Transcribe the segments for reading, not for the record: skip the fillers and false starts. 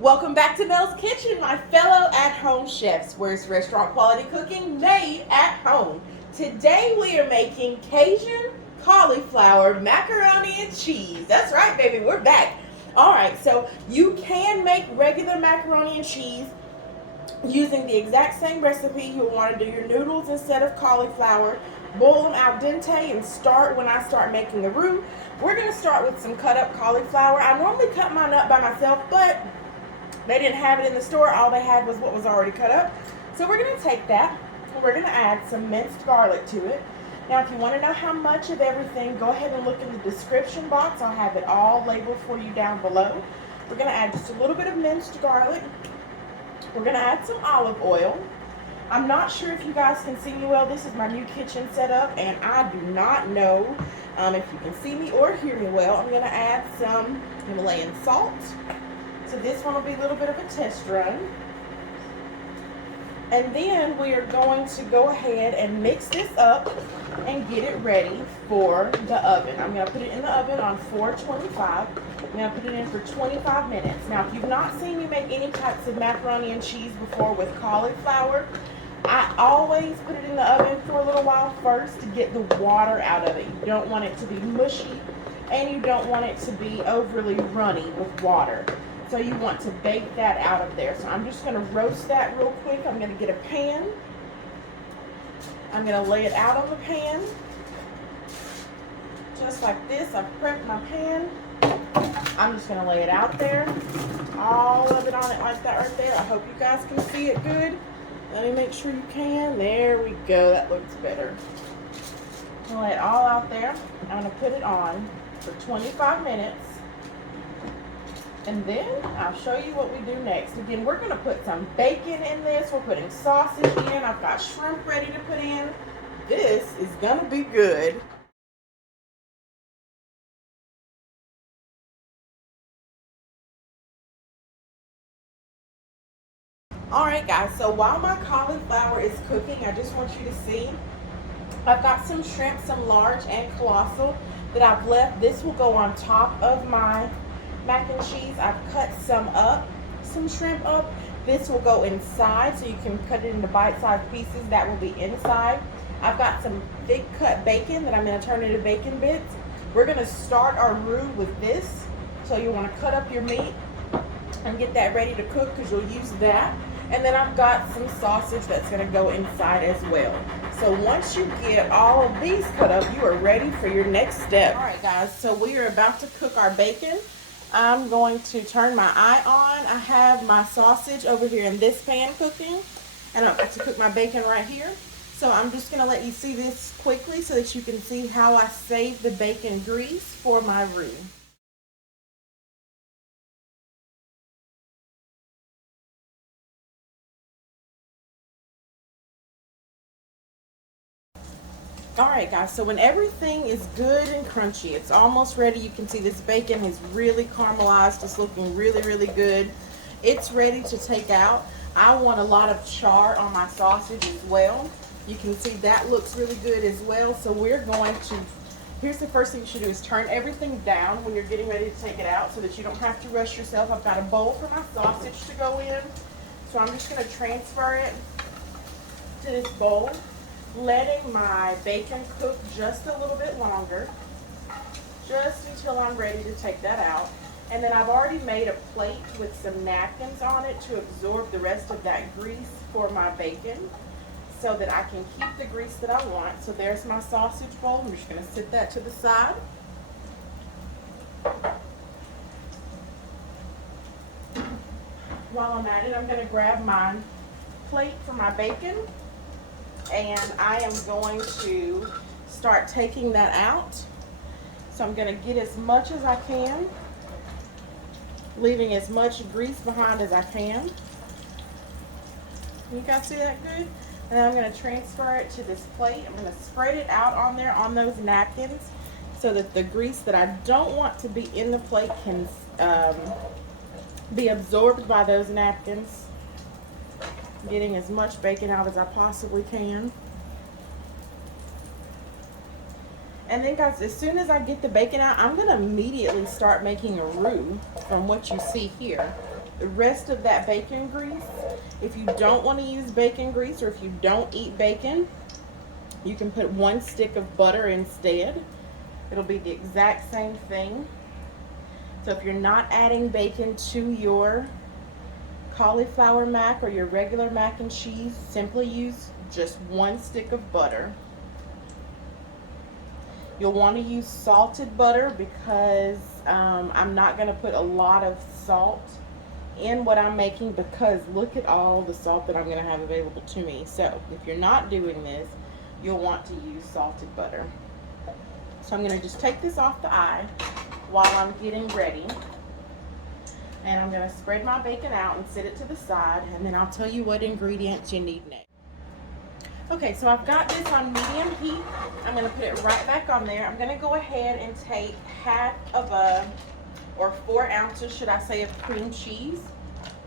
Welcome back to Mel's Kitchen, my fellow at-home chefs, where it's restaurant quality cooking made at home. Today we are making Cajun cauliflower macaroni and cheese. That's right, baby, we're back. All right, so you can make regular macaroni and cheese using the exact same recipe. You'll want to do your noodles instead of cauliflower. Boil them al dente and start when I start making the roux. We're going to start with some cut up cauliflower. I normally cut mine up by myself, but they didn't have it in the store. All they had was what was already cut up. So we're going to take that and we're going to add some minced garlic to it. Now, if you want to know how much of everything, go ahead and look in the description box. I'll have it all labeled for you down below. We're going to add just a little bit of minced garlic. We're going to add some olive oil. I'm not sure if you guys can see me well. This is my new kitchen setup, and I do not know if you can see me or hear me well. I'm going to add some Himalayan salt. So this one will be a little bit of a test run. And then we are going to go ahead and mix this up and get it ready for the oven. I'm going to put it in the oven on 425. I'm going to put it in for 25 minutes. Now, if you've not seen me make any types of macaroni and cheese before with cauliflower, I always put it in the oven for a little while first to get the water out of it. You don't want it to be mushy, and you don't want it to be overly runny with water. So you want to bake that out of there. So I'm just going to roast that real quick. I'm going to get a pan. I'm going to lay it out on the pan. Just like this. I've prepped my pan. I'm just going to lay it out there. All of it on it like that right there. I hope you guys can see it good. Let me make sure you can. There we go. That looks better. I'm going to lay it all out there. I'm going to put it on for 25 minutes. And then I'll show you what we do next. Again, we're going to put some bacon in this. We're putting sausage in. I've got shrimp ready to put in. This is going to be good. Alright guys, so while my cauliflower is cooking, I just want you to see I've got some shrimp, some large and colossal that I've left. This will go on top of my mac and cheese. I've cut some shrimp up. This will go inside, so you can cut it into bite-sized pieces. That will be inside. I've got some thick cut bacon that I'm going to turn into bacon bits. We're going to start our roux with this. So you want to cut up your meat and get that ready to cook because you'll use that. And then I've got some sausage that's going to go inside as well. So once you get all of these cut up, you are ready for your next step. All right, guys, so we are about to cook our bacon. I'm going to turn my eye on. I have my sausage over here in this pan cooking, and I'm about to cook my bacon right here. So I'm just going to let you see this quickly so that you can see how I save the bacon grease for my roux. Alright guys, so when everything is good and crunchy, it's almost ready. You can see this bacon is really caramelized. It's looking really, really good. It's ready to take out. I want a lot of char on my sausage as well. You can see that looks really good as well. So we're going to, here's the first thing you should do is turn everything down when you're getting ready to take it out so that you don't have to rush yourself. I've got a bowl for my sausage to go in. So I'm just going to transfer it to this bowl, letting my bacon cook just a little bit longer, just until I'm ready to take that out. And then I've already made a plate with some napkins on it to absorb the rest of that grease for my bacon so that I can keep the grease that I want. So there's my sausage bowl. I'm just going to set that to the side. While I'm at it, I'm going to grab my plate for my bacon. And I am going to start taking that out. So I'm going to get as much as I can, leaving as much grease behind as I can. You guys see that good? And then I'm going to transfer it to this plate. I'm going to spread it out on there on those napkins so that the grease that I don't want to be in the plate can be absorbed by those napkins. Getting as much bacon out as I possibly can. And then guys, as soon as I get the bacon out, I'm going to immediately start making a roux from what you see here. the rest of that bacon grease. If you don't want to use bacon grease, or if you don't eat bacon, you can put 1 stick of butter instead. It'll be the exact same thing. So if you're not adding bacon to your cauliflower mac or your regular mac and cheese, simply use just 1 stick of butter. You'll want to use salted butter because I'm not going to put a lot of salt in what I'm making, because look at all the salt that I'm going to have available to me. So if you're not doing this, you'll want to use salted butter. So I'm going to just take this off the eye while I'm getting ready. And I'm going to spread my bacon out and set it to the side, and then I'll tell you what ingredients you need next. Okay, so I've got this on medium heat. I'm going to put it right back on there. I'm going to go ahead and take half of or 4 ounces, should I say, of cream cheese.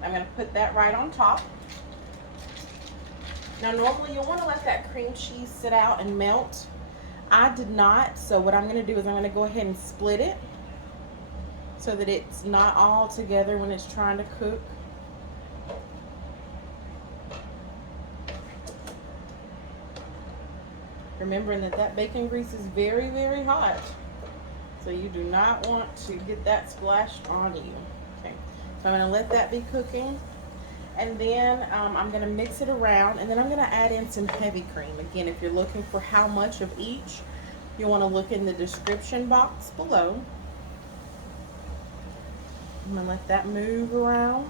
I'm going to put that right on top. Now normally you'll want to let that cream cheese sit out and melt. I did not, so what I'm going to do is I'm going to go ahead and split it so that it's not all together when it's trying to cook. Remembering that that bacon grease is very, very hot, so you do not want to get that splashed on you. Okay, so I'm going to let that be cooking, and then I'm going to mix it around, and then I'm going to add in some heavy cream. Again, if you're looking for how much of each, you want to look in the description box below. I'm going to let that move around.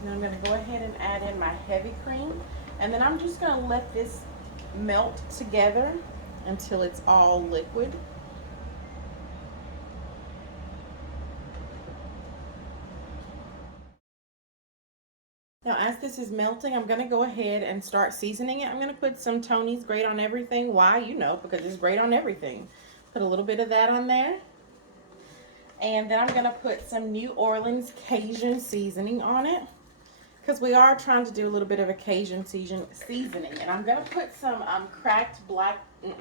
And I'm going to go ahead and add in my heavy cream, and then I'm just going to let this melt together until it's all liquid. Now as this is melting, I'm going to go ahead and start seasoning it. I'm going to put some Tony's Great on Everything. Why? You know, because it's great on everything. Put a little bit of that on there. And then I'm going to put some New Orleans Cajun seasoning on it, because we are trying to do a little bit of a Cajun seasoning. And I'm going to put some cracked black, no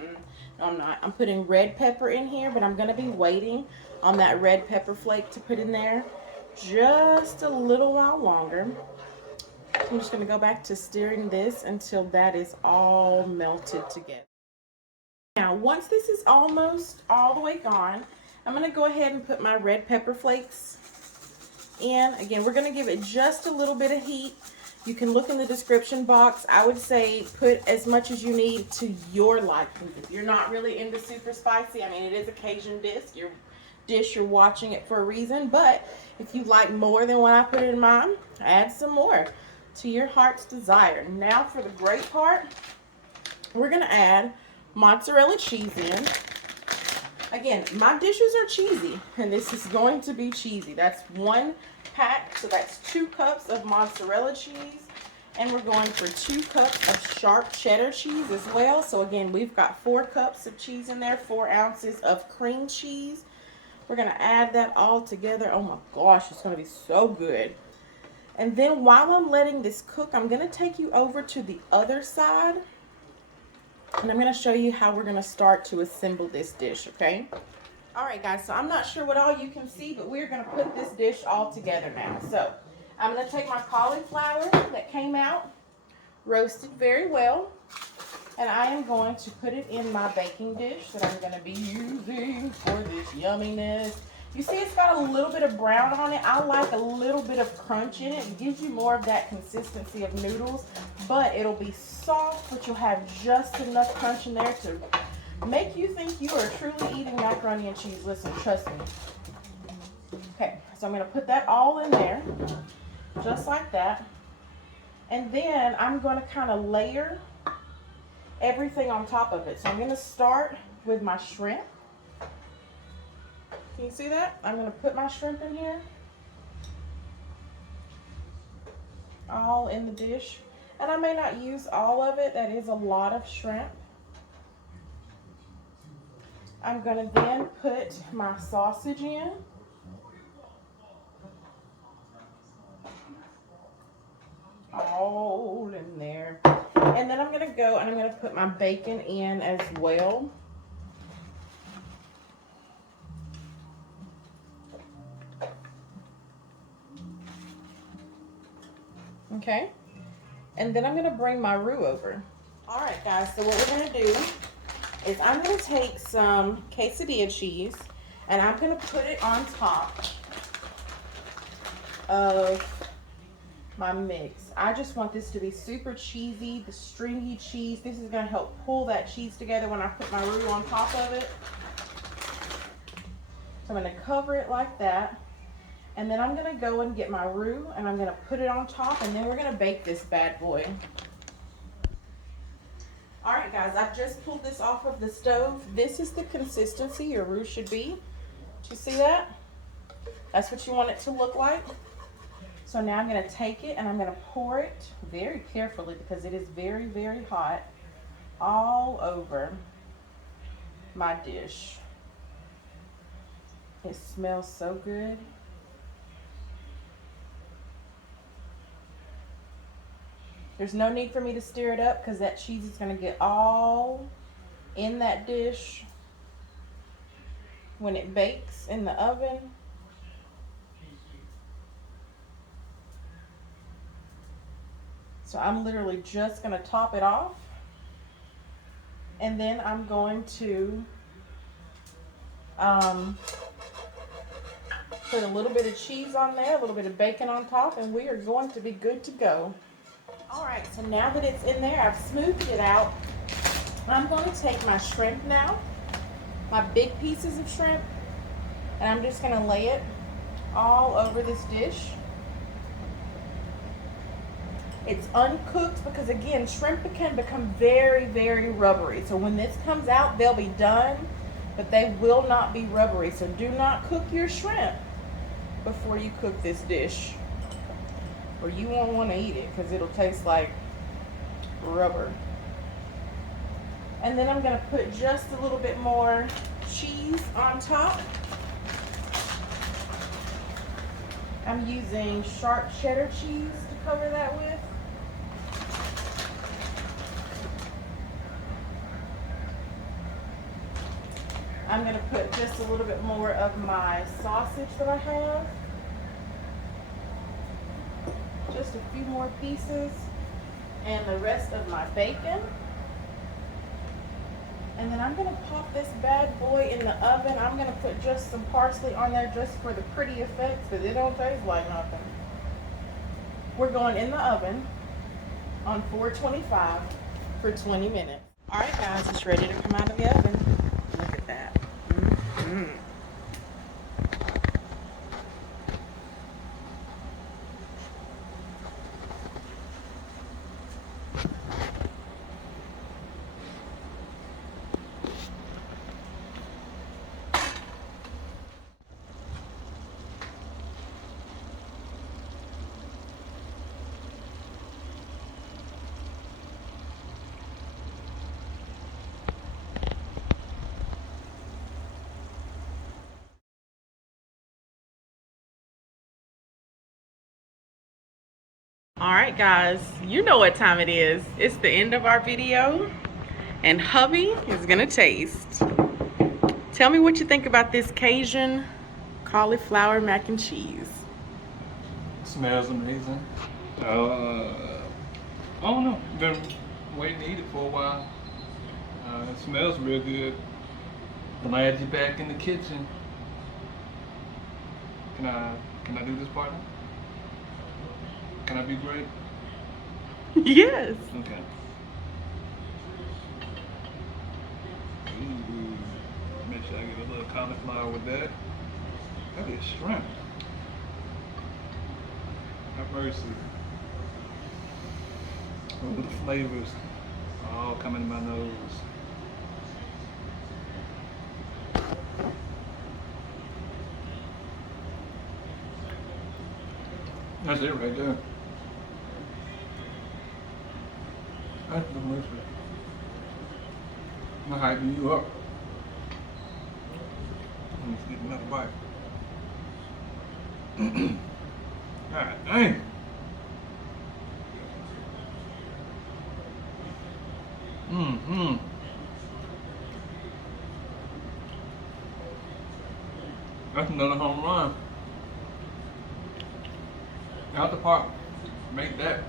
I'm not, I'm putting red pepper in here, but I'm going to be waiting on that red pepper flake to put in there just a little while longer. I'm just going to go back to stirring this until that is all melted together. Now once this is almost all the way gone, I'm going to go ahead and put my red pepper flakes in. Again, we're going to give it just a little bit of heat. You can look in the description box. I would say put as much as you need to your liking. If you're not really into super spicy, I mean, it is a Cajun dish, you're watching it for a reason, but if you like more than what I put in mine, add some more to your heart's desire. Now for the great part, we're going to add mozzarella cheese in. Again, my dishes are cheesy, and this is going to be cheesy. That's 1 pack, so that's 2 cups of mozzarella cheese, and we're going for 2 cups of sharp cheddar cheese as well. So again, we've got 4 cups of cheese in there, 4 ounces of cream cheese. We're going to add that all together. Oh my gosh, it's going to be so good. And then while I'm letting this cook, I'm going to take you over to the other side, and I'm going to show you how we're going to start to assemble this dish, okay? All right, guys, so I'm not sure what all you can see, but we're going to put this dish all together now. So I'm going to take my cauliflower that came out, roasted very well, and I am going to put it in my baking dish that I'm going to be using for this yumminess. You see it's got a little bit of brown on it. I like a little bit of crunch in it. It gives you more of that consistency of noodles, but it'll be soft, but you'll have just enough crunch in there to make you think you are truly eating macaroni and cheese. Listen, trust me. Okay, so I'm going to put that all in there, just like that. And then I'm going to kind of layer everything on top of it. So I'm going to start with my shrimp. Can you see that? I'm going to put my shrimp in here, all in the dish. And I may not use all of it. That is a lot of shrimp. I'm going to then put my sausage in. All in there. And then I'm going to go and I'm going to put my bacon in as well. Okay. And then I'm gonna bring my roux over. All right, guys, so what we're gonna do is I'm gonna take some quesadilla cheese and I'm gonna put it on top of my mix. I just want this to be super cheesy, the stringy cheese. This is gonna help pull that cheese together when I put my roux on top of it. So I'm gonna cover it like that. And then I'm gonna go and get my roux and I'm gonna put it on top and then we're gonna bake this bad boy. All right, guys, I just pulled this off of the stove. This is the consistency your roux should be. Do you see that? That's what you want it to look like. So now I'm gonna take it and I'm gonna pour it very carefully because it is very, very hot all over my dish. It smells so good. There's no need for me to stir it up because that cheese is gonna get all in that dish when it bakes in the oven. So I'm literally just gonna top it off. And then I'm going to put a little bit of cheese on there, a little bit of bacon on top, and we are going to be good to go. All right, so now that it's in there, I've smoothed it out. I'm going to take my shrimp now, my big pieces of shrimp, and I'm just going to lay it all over this dish. It's uncooked because, again, shrimp can become very, very rubbery. So when this comes out, they'll be done, but they will not be rubbery. So do not cook your shrimp before you cook this dish, or you won't want to eat it because it'll taste like rubber. And then I'm going to put just a little bit more cheese on top. I'm using sharp cheddar cheese to cover that with. I'm going to put just a little bit more of my sausage that I have. Just a few more pieces. And the rest of my bacon. And then I'm going to pop this bad boy in the oven. I'm going to put just some parsley on there just for the pretty effects, but it don't taste like nothing. We're going in the oven on 425 for 20 minutes. All right, guys, it's ready to come out of the oven. Look at that. Mm-hmm. All right, guys, you know what time it is. It's the end of our video, and hubby is gonna taste. Tell me what you think about this Cajun cauliflower mac and cheese. Smells amazing. I don't know. Been waiting to eat it for a while. It smells real good. Glad you're back in the kitchen. Can I do this part now? Can I be great? Yes. Okay. Ooh, make sure I get a little cauliflower with that. That is shrimp. Have mercy. Oh, the flavors all coming in my nose. That's it right there. That's delicious. I'm hyping you up. Let's get another bite. God dang. That's another home run. Out the park. make that